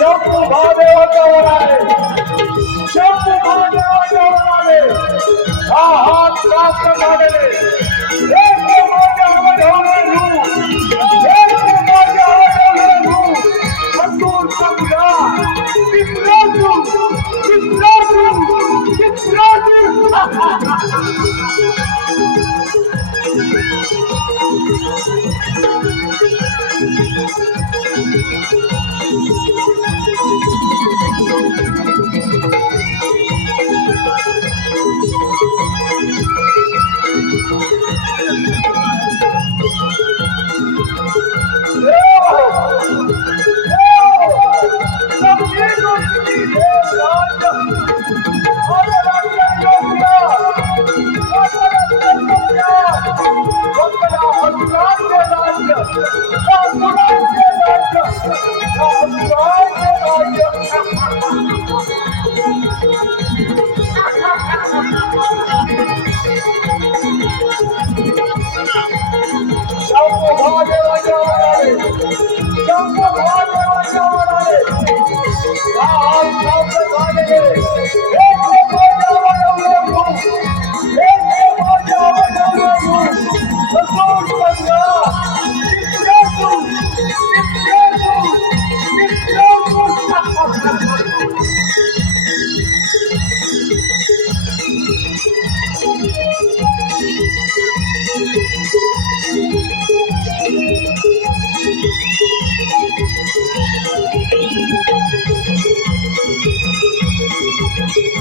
সব ভাবে অটবারে সব ভাবে অটবারে আহা প্রাপ্ত ভাবে Thank you. সর্বভাবে সর্বভাবে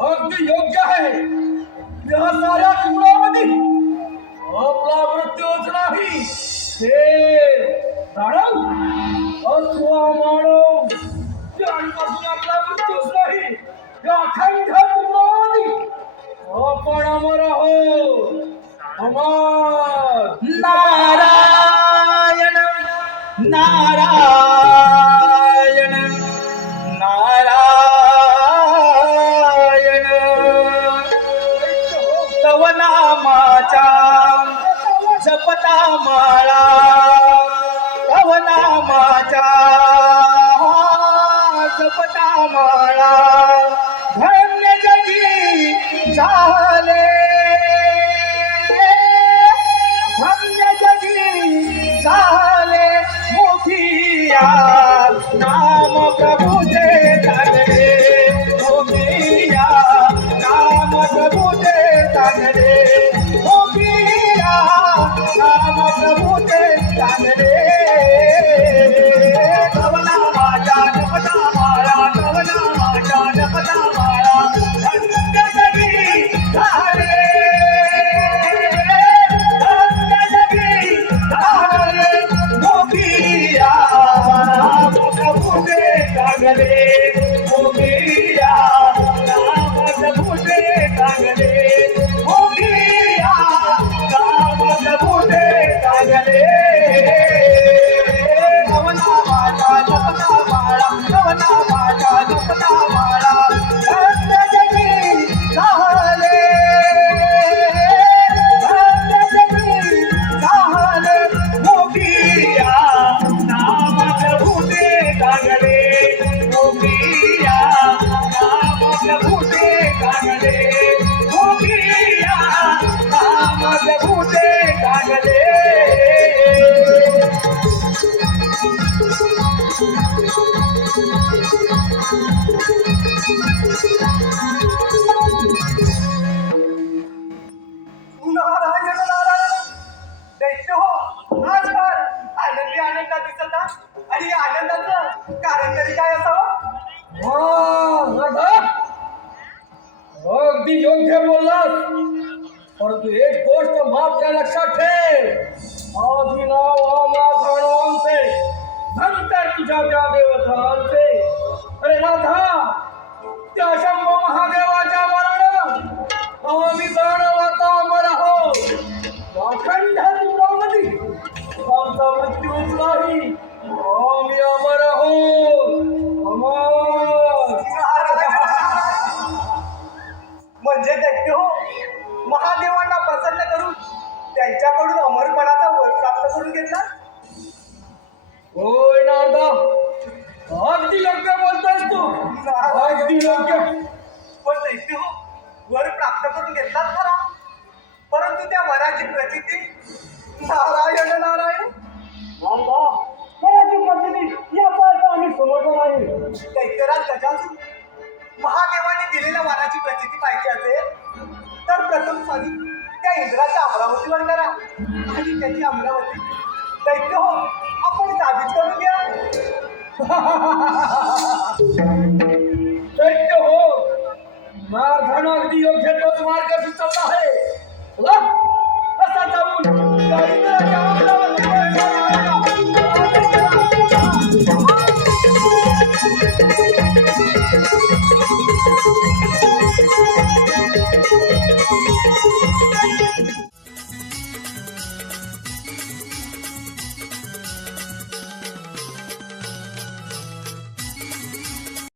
अगदी योग्य आहे. त्या साऱ्या कुळामध्ये आपला मृत्यूच नाही ते दानव अथवा मानव आपला मृत्यूच नाही या माया धन्य जगी साल धन्य जगी साल मुखिया गोष्ट मात्र लक्षात ठेव आधी नाव आम्हा नंतर तुझ्या त्या देवतांचे अरे राधा त्या शंभ महादेवाच्या मरणात आम्ही जाणवता त्यांच्याकडून अमरपणाचा वर प्राप्त करून घेतला? होय नारदा. अगदी योग्य बोलतोयस तू. अगदी योग्य. पण दैत्य हो वर प्राप्त करून घेतलाच खरा. परंतु त्या वराची प्रचिती नारायण नारायण. नारदा कोणाची प्रसिद्धी याचा अर्थ आम्ही समजलो नाही. दैत्यराज गजासून महादेवाने दिलेल्या वराची प्रचिती पाहिजे असेल तर प्रथम साधी त्या इंद्राच्या अमरावतीवर करा. आणि त्याची अमरावती दैत्य हो आपण साबित करून घ्या. दैत्य हो मारधन अगदी योग्य तोच मार्ग सुचवला आहे. असा जाऊन त्या इंद्राच्या